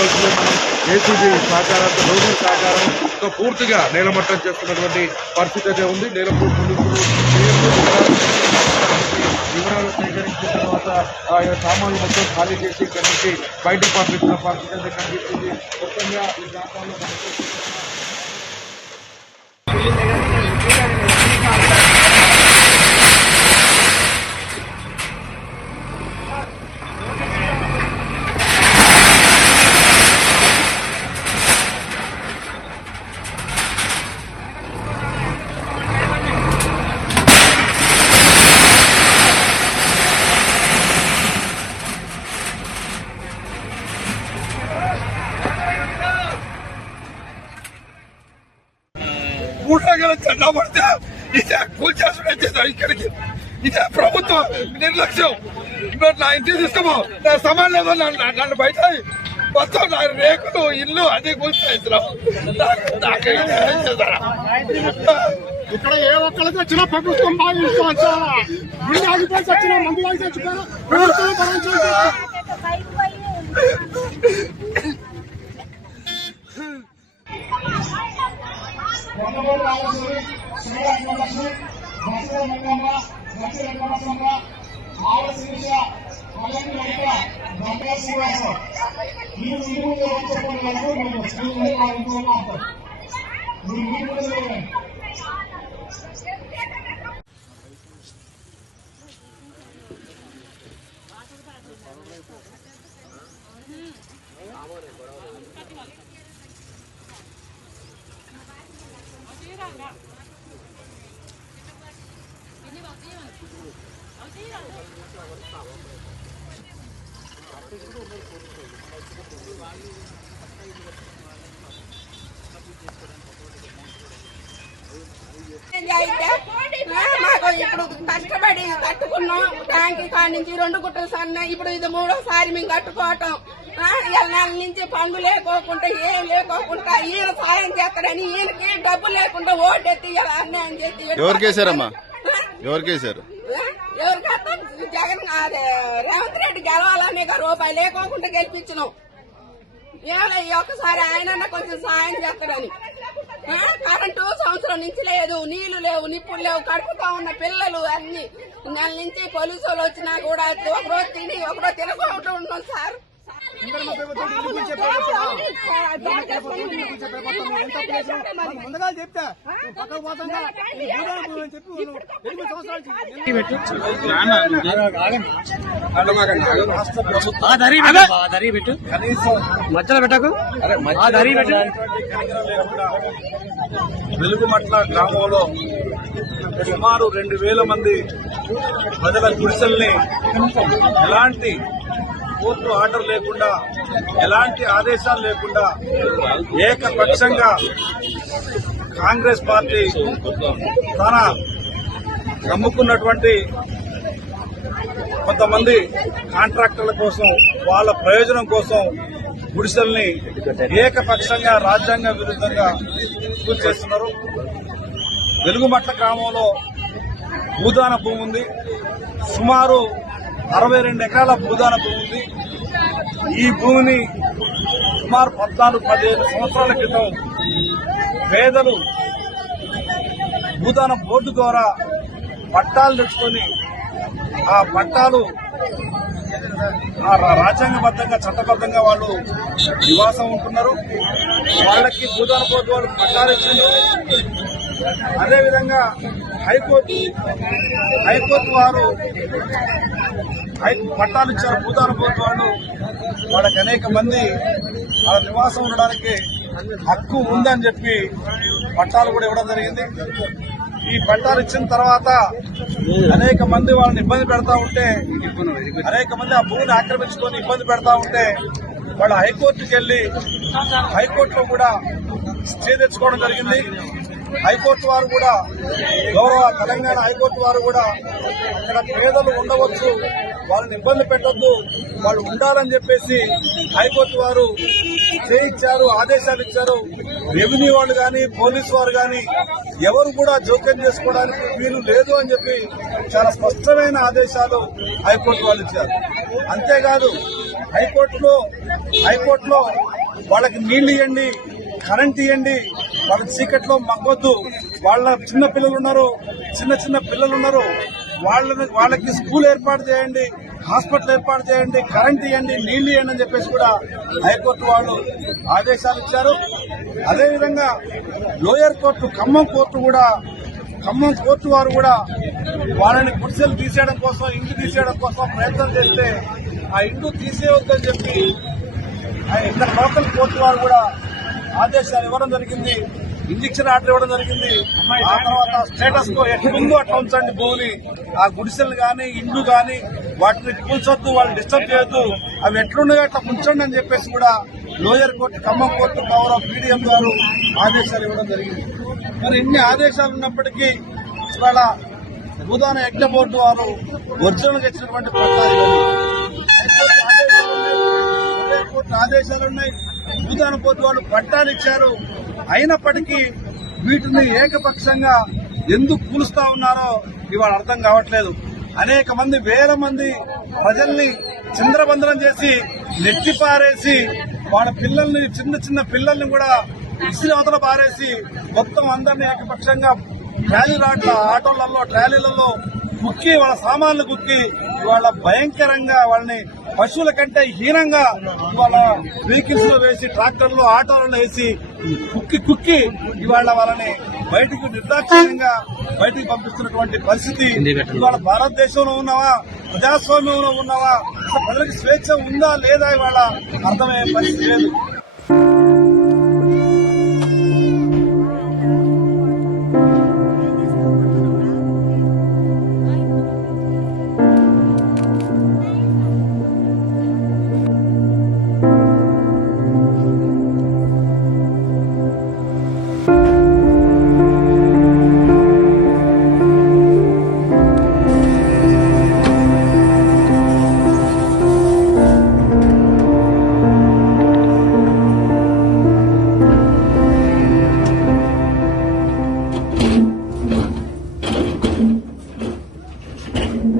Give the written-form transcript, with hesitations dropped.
Locals లో మనం ACB సహకారంతో లోకల్ సహకారంతో పూర్తిగా నేలమట్టం చేస్తున్నటువంటి పరిస్థితి అయితే ఉంది. నేలపూర్ పోలీసులు వివరాలు సేకరించిన తర్వాత సామాన్లు మొత్తం ఖాళీ చేసి ఇక్కడ నుంచి బయటకు పంపిస్తున్న పరిస్థితి అయితే కనిపిస్తుంది. మొత్తంగా ఈ ప్రాంతాల్లో కూడగల చందా పడితే ఇదే కూల్చేసుకుని ఇక్కడికి ఇదే ప్రభుత్వం నిర్లక్ష్యం. నా ఇంటికి తీసుకోమో నా సమాన్ లేదు నన్ను బయట మొత్తం నా రేకులు ఇల్లు అన్ని కూల్చేస్తాం. ఇక్కడ ఏ ఒక్కరికి వచ్చినా ప్రభుత్వం భావించాలి. గుండె ఆగిపోయి వచ్చినా మందు ఆగి చచ్చిపోయినా ప్రభుత్వం భరించాలి. మాకు ఇప్పుడు కష్టపడి కట్టుకున్నాం. ట్యాంక్ కాడి నుంచి 2 గుట్టలు సన్న ఇప్పుడు ఇది 3వసారి మేము కట్టుకోవటం. నెల నుంచి పంగు లేకోకుండా ఏం లేకోకుండా ఈయన సాయం చేస్తాడని ఈయనకి డబ్బు లేకుండా ఓటెత్తి ఇలా అన్యాయం చేసి ఎవరికేసారమ్మా ఎవరికేసారు? ఎవరికైతే జగన్ అదే రేవంత్ రెడ్డి గెలవాలనే రూపాయి లేకోకుండా గెలిపించినాం. ఈ ఒక్కసారి ఆయన కొంచెం సాయం చేస్తాడని. కరెంటు సంవత్సరం నుంచి లేదు, నీళ్లు లేవు, నిప్పులు లేవు, కడుపుతా ఉన్న పిల్లలు అన్ని నెల నుంచి పోలీసు వాళ్ళు వచ్చినా కూడా ఒకరోజు తిని ఒకరోజు తినకుండా ఉన్నాం సార్. ముందుగా చెప్తా మధ్యలో పెట్టకు వెలుగుమట్ల గ్రామంలో సుమారు 2000 మంది ప్రజల గుడిసెల్ని ఎలాంటి కోర్టు ఆర్డర్ లేకుండా ఎలాంటి ఆదేశాలు లేకుండా ఏకపక్షంగా కాంగ్రెస్ పార్టీ తన నమ్ముకున్నటువంటి కొంతమంది కాంట్రాక్టర్ల కోసం వాళ్ళ ప్రయోజనం కోసం గుడిసెల్ని ఏకపక్షంగా రాజ్యాంగ విరుద్ధంగా కూల్చేస్తున్నారు. వెలుగుమట్ల గ్రామంలో భూదాన భూమి ఉంది. సుమారు 62 ఎకరాల భూదాన భూమి ఉంది. ఈ భూమిని సుమారు 14-15 సంవత్సరాల క్రితం పేదలు భూదాన బోర్డు ద్వారా పట్టాలు తెచ్చుకొని ఆ పట్టాలు రాజ్యాంగబద్ధంగా చట్టబద్ధంగా వాళ్ళు నివాసం ఉంటున్నారు. వాళ్ళకి భూదాన బోర్డు వాళ్ళు పట్టాలు ఇచ్చింది. అదేవిధంగా హైకోర్టు వారు పట్టాలు ఇచ్చారు. భూదాన బోర్డు వాళ్ళు వాళ్ళకి అనేక మంది వాళ్ళ నివాసం ఉండడానికి హక్కు ఉందని చెప్పి పట్టాలు కూడా ఇవ్వడం జరిగింది. ఈ పట్టాలు ఇచ్చిన తర్వాత అనేక మంది వాళ్ళని ఇబ్బంది పెడతా ఉంటే, అనేక మంది ఆ భూమిని ఆక్రమించుకొని ఇబ్బంది పెడతా ఉంటే వాళ్ళు హైకోర్టుకి వెళ్లి హైకోర్టులో కూడా స్టే తెచ్చుకోవడం జరిగింది. హైకోర్టు వారు కూడా గౌరవ తెలంగాణ హైకోర్టు వారు కూడా అక్కడ పేదలు ఉండవచ్చు, వాళ్ళని ఇబ్బంది పెట్టొద్దు, వాళ్ళు ఉండాలని చెప్పేసి హైకోర్టు వారు చేయించారు, ఆదేశాలు ఇచ్చారు. రెవెన్యూ వాళ్ళు కానీ పోలీసు వారు కానీ ఎవరు కూడా జోక్యం చేసుకోవడానికి వీలు లేదు అని చెప్పి చాలా స్పష్టమైన ఆదేశాలు హైకోర్టు వాళ్ళు ఇచ్చారు. అంతేకాదు హైకోర్టులో హైకోర్టులో వాళ్ళకి నీళ్లు ఇవ్వండి, కరెంట్ ఇవ్వండి, వాళ్ళ చీకట్లో మగ్గొద్దు, వాళ్ళ చిన్న పిల్లలు ఉన్నారు, చిన్న పిల్లలు ఉన్నారు, వాళ్ళకి స్కూల్ ఏర్పాటు చేయండి, హాస్పిటల్ ఏర్పాటు చేయండి, కరెంట్ ఇవ్వండి, నీళ్లు ఇవ్వండి అని చెప్పేసి కూడా హైకోర్టు వాళ్ళు ఆదేశాలు ఇచ్చారు. అదేవిధంగా లోయర్ కోర్టు ఖమ్మం కోర్టు వారు కూడా వాళ్ళని గుడిసెలు తీసేయడం కోసం, ఇంటి తీసేయడం కోసం ప్రయత్నం చేస్తే ఆ ఇంటి తీసేయవద్దని చెప్పి ఇక్కడ లోకల్ కోర్టు వారు కూడా ఆదేశాలు ఇవ్వడం జరిగింది, ఇంజక్షన్ ఆర్డర్ ఇవ్వడం జరిగింది. ఆ తర్వాత స్టేటస్ కో ఎట్లుందో అట్లా ఉంచండి భూమిని, ఆ గుడిసెలు గాని ఇండ్లు గాని వాటిని కూల్చొద్దు, వాళ్ళని డిస్టర్బ్ చేయొద్దు, అవి ఎట్లున్నాయో అట్లా ఉంచండి అని చెప్పేసి కూడా lower court Khammam court power of PDM గారు ఆదేశాలు ఇవ్వడం జరిగింది. మరి ఇన్ని ఆదేశాలు ఉన్నప్పటికీ ఇవాళ భూదాన యజ్ఞ బోర్డు వారు ఒరిజినల్ గా ఇచ్చినటువంటి పత్రాలు కోర్టు ఆదేశాలున్నాయి, భూదాన బోర్డు వాళ్ళు పట్టాలు ఇచ్చారు. అయినప్పటికీ వీటిని ఏకపక్షంగా ఎందుకు కూలుస్తా ఉన్నారో ఇవాళ అర్థం కావట్లేదు. అనేక మంది, వేల మంది ప్రజల్ని చింద్రబంధనం చేసి నెట్టిపారేసి వాళ్ళ పిల్లల్ని, చిన్న పిల్లల్ని కూడా ఇసిరి అవతల పారేసి మొత్తం అందరినీ ఏకపక్షంగా ట్రాలీలలో కుక్కి, వాళ్ళ సామాన్లు కుక్కి ఇవాళ భయంకరంగా వాళ్ళని పశువుల కంటే హీనంగా ఇవాళ వెహికల్స్ లో వేసి, ట్రాక్టర్లు, ఆటోలలో వేసి కుక్కి ఇవాళ వాళ్ళని బయటకు నిర్దాక్షిణ్యంగా బయటకు పంపిస్తున్నటువంటి పరిస్థితి. ఇవాళ భారతదేశంలో ఉన్నావా, ప్రజాస్వామ్యంలో ఉన్నావా, ప్రజలకు స్వేచ్ఛ ఉందా లేదా ఇవాళ అర్థమయ్యే పరిస్థితి లేదు.